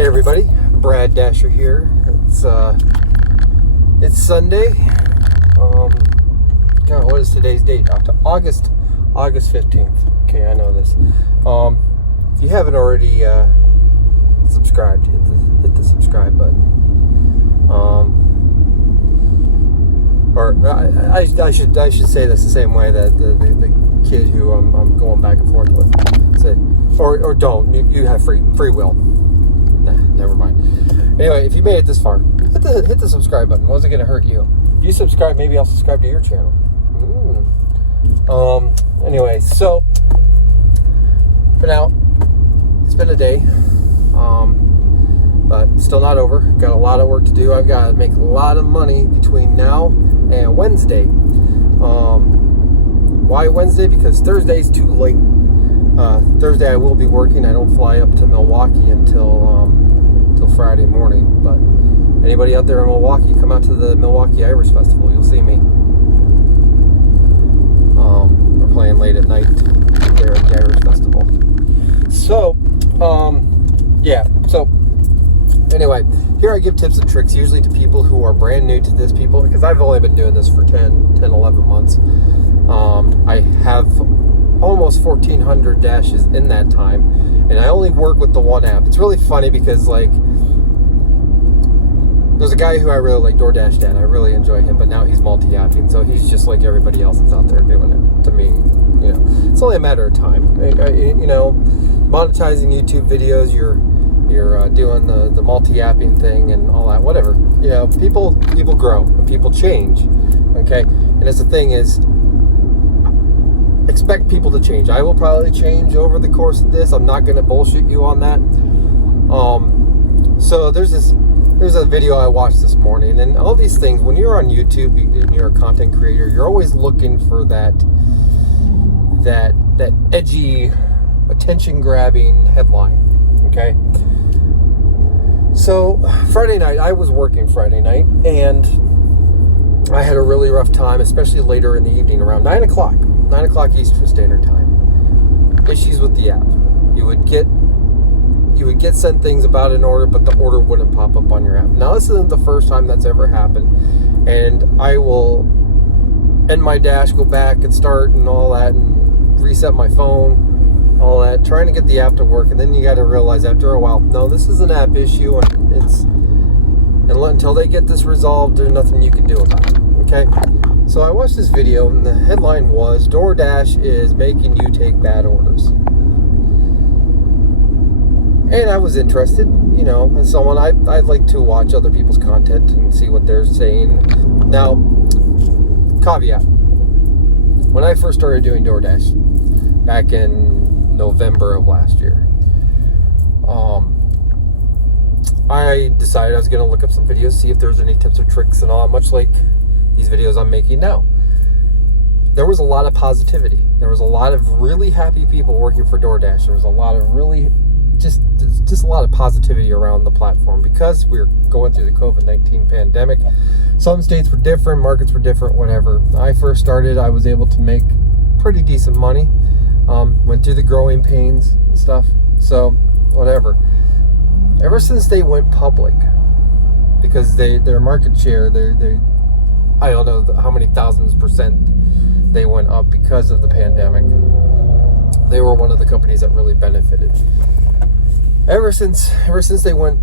Hey everybody, Brad Dasher here. It's Sunday. God, what is today's date? August 15th. Okay, I know this. If you haven't already subscribed, hit the subscribe button. Or I should say this the same way that the kid who I'm going back and forth with said, or don't. You have free will. Nah, never mind. Anyway, if you made it this far, hit the subscribe button. What's it going to hurt you? If you subscribe, maybe I'll subscribe to your channel. Anyway, so for now, it's been a day, but still not over. Got a lot of work to do. I've got to make a lot of money between now and Wednesday. Why Wednesday? Because Thursday's too late. Thursday I will be working. I don't fly up to Milwaukee until Friday morning. But anybody out there in Milwaukee, come out to the Milwaukee Irish Festival. You'll see me. We're playing late at night there at the Irish Festival. So, yeah. So, anyway, here I give tips and tricks usually to people who are brand new to this, because I've only been doing this for 10, 11 months. I have almost 1,400 dashes in that time, and I only work with the one app. It's really funny because, like, there's a guy who I really like, DoorDash Dan. I really enjoy him, but now he's multi-apping, so he's just like everybody else that's out there doing it. To me, it's only a matter of time. Monetizing YouTube videos, you're doing the multi-apping thing and all that, whatever. People grow and people change. Okay, and that's the thing is, expect people to change. I will probably change over the course of this. I'm not going to bullshit you on that. So there's a video I watched this morning, and all these things, when you're on YouTube and you're a content creator, you're always looking for that edgy, attention-grabbing headline. Okay. So Friday night, I was working Friday night, and I had a really rough time, especially later in the evening, around 9 o'clock Eastern Standard Time. Issues with the app. You would get sent things about an order, but the order wouldn't pop up on your app. Now, this isn't the first time that's ever happened, and I will end my dash, go back and start and all that, and reset my phone, all that, trying to get the app to work, and then you got to realize after a while, no, this is an app issue, and until they get this resolved, there's nothing you can do about it. Okay, so I watched this video, and the headline was, DoorDash is making you take bad orders. And I was interested, as someone, I like to watch other people's content and see what they're saying. Now, caveat, when I first started doing DoorDash, back in November of last year, I decided I was going to look up some videos, see if there's any tips or tricks and all, much like these videos I'm making now. There was a lot of positivity. There was a lot of really happy people working for DoorDash. There was a lot of really just a lot of positivity around the platform because we were going through the COVID-19 pandemic. Some states were different, markets were different, whatever. When I first started, I was able to make pretty decent money. Went through the growing pains and stuff. So, whatever. Ever since they went public, because their market share, they I don't know how many thousands % they went up because of the pandemic. They were one of the companies that really benefited. Ever since they went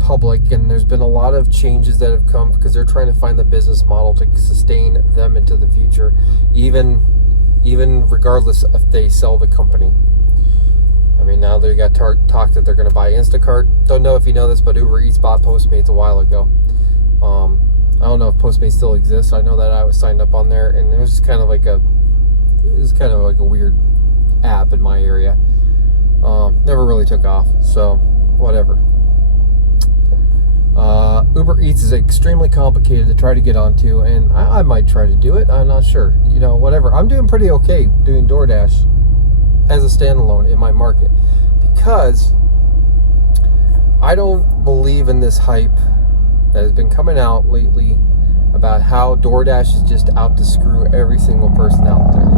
public, and there's been a lot of changes that have come because they're trying to find the business model to sustain them into the future, even regardless if they sell the company. I mean, now they got talk that they're going to buy Instacart. Don't know if you know this, but Uber Eats bought Postmates a while ago. I don't know if Postmates still exists. I know that I was signed up on there, and it was just kind of like a weird app in my area. Never really took off, so whatever. Uber Eats is extremely complicated to try to get onto, and I might try to do it. I'm not sure. Whatever. I'm doing pretty okay doing DoorDash as a standalone in my market because I don't believe in this hype that has been coming out lately about how DoorDash is just out to screw every single person out there.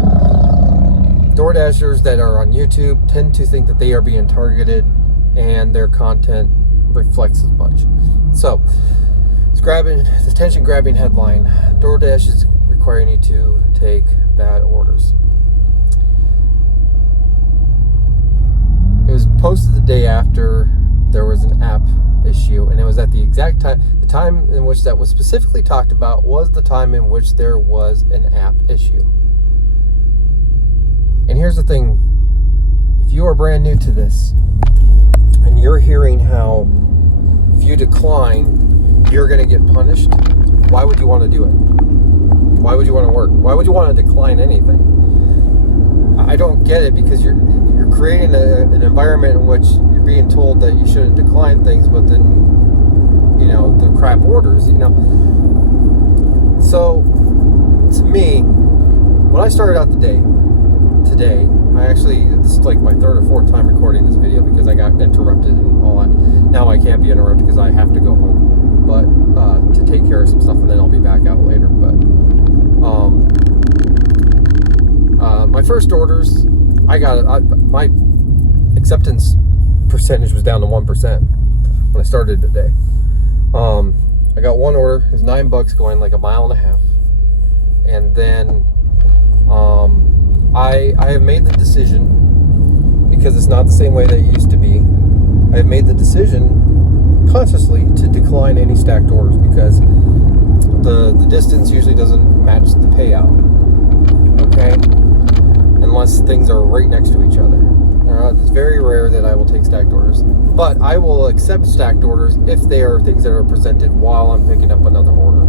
DoorDashers that are on YouTube tend to think that they are being targeted and their content reflects as much. So it's the attention grabbing headline: DoorDash is requiring you to take bad orders. It was posted the day after there was an app issue, and it was at the exact time. The time in which that was specifically talked about was the time in which there was an app issue. And here's the thing: if you are brand new to this and you're hearing how if you decline you're going to get punished, why would you want to do it? Why would you want to work? Why would you want to decline anything? I don't get it, because you're creating an environment in which you're being told that you shouldn't decline things, but then, the crap orders, So, to me, when I started out the day, today, this is like my third or fourth time recording this video because I got interrupted and all that. Now I can't be interrupted because I have to go home, but to take care of some stuff, and then I'll be back out later. But my first orders, my acceptance percentage was down to 1% when I started today. I got one order. It was $9 going like a mile and a half, and then I have made the decision, because it's not the same way that it used to be. I have made the decision consciously to decline any stacked orders, because the distance usually doesn't match the payout. Okay? Unless things are right next to each other. It's very rare that I will take stacked orders, but I will accept stacked orders if they are things that are presented while I'm picking up another order.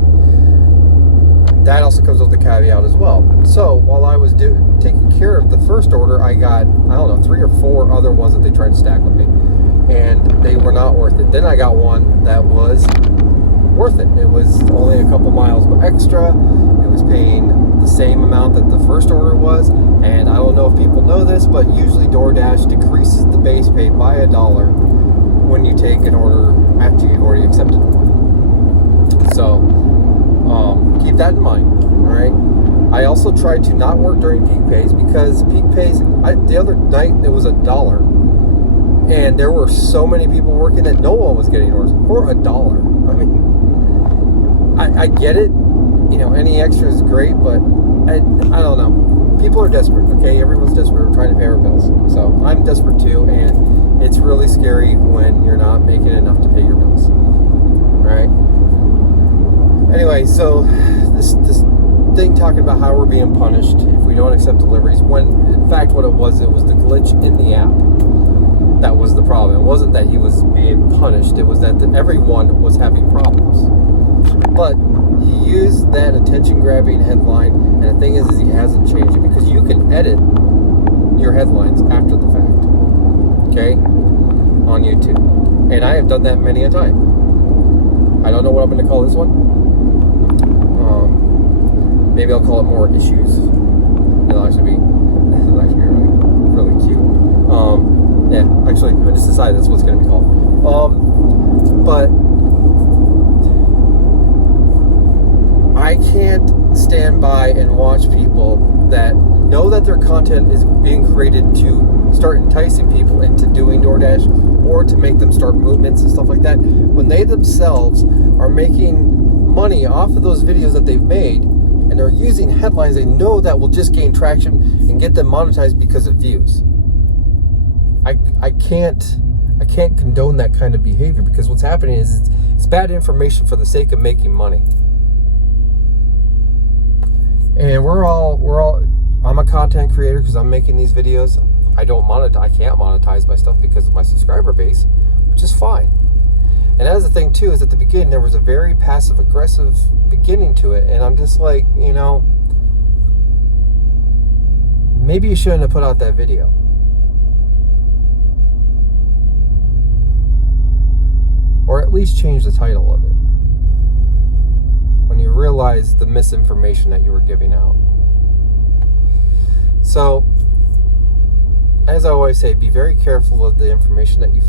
That also comes with the caveat as well. So while I was taking care of the first order, I got, 3 or 4 other ones that they tried to stack with me, and they were not worth it. Then I got one that was worth it. It was only a couple miles extra. It was paying the same amount that the first order was, and I don't know if people know this, but usually DoorDash decreases the base pay by $1 when you take an order after you've already accepted one. So keep that in mind. All right. I also tried to not work during peak pays, because peak pays, the other night it was $1, and there were so many people working that no one was getting orders for $1. I mean, I get it. Any extra is great, but I don't know. People are desperate, okay? Everyone's desperate. We're trying to pay our bills. So I'm desperate too, and it's really scary when you're not making enough to pay your bills. All right? Anyway, so this thing talking about how we're being punished if we don't accept deliveries, when in fact what it was the glitch in the app. That was the problem. It wasn't that he was being punished. It was that everyone was having problems. But he used that attention-grabbing headline, and the thing is he hasn't changed it, because you can edit your headlines after the fact, okay, on YouTube. And I have done that many a time. I don't know what I'm going to call this one. Maybe I'll call it more issues. It'll actually be really, really cute. Yeah, actually, I just decided that's what it's going to be called. But I can't stand by and watch people that know that their content is being created to start enticing people into doing DoorDash, or to make them start movements and stuff like that, when they themselves are making money off of those videos that they've made, and they're using headlines they know that will just gain traction and get them monetized because of views. I can't condone that kind of behavior, because what's happening is it's bad information for the sake of making money. And I'm a content creator because I'm making these videos. I can't monetize my stuff because of my subscriber base, which is fine. And that's the thing too, is at the beginning there was a very passive aggressive beginning to it, and I'm just like, maybe you shouldn't have put out that video. Or at least change the title of it when you realize the misinformation that you were giving out. So, as I always say, be very careful of the information that you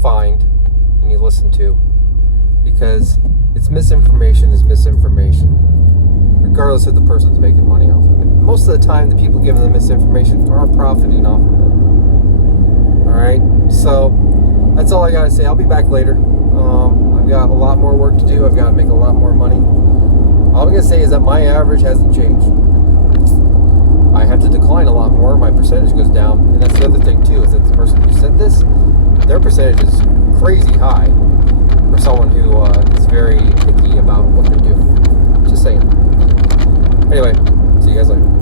find and you listen to, because it's misinformation is misinformation, regardless if the person's making money off of it. Most of the time, the people giving the misinformation are profiting off of it. All right, so that's all I gotta say. I'll be back later. I've got a lot more work to do. I've got to make a lot more money. All I'm gonna say is that my average hasn't changed. I have to decline a lot more. My percentage goes down, and that's the other thing too. Is that the person who sent this, their percentage is crazy high for someone who is very picky about what they do. Just saying. Anyway, see you guys later.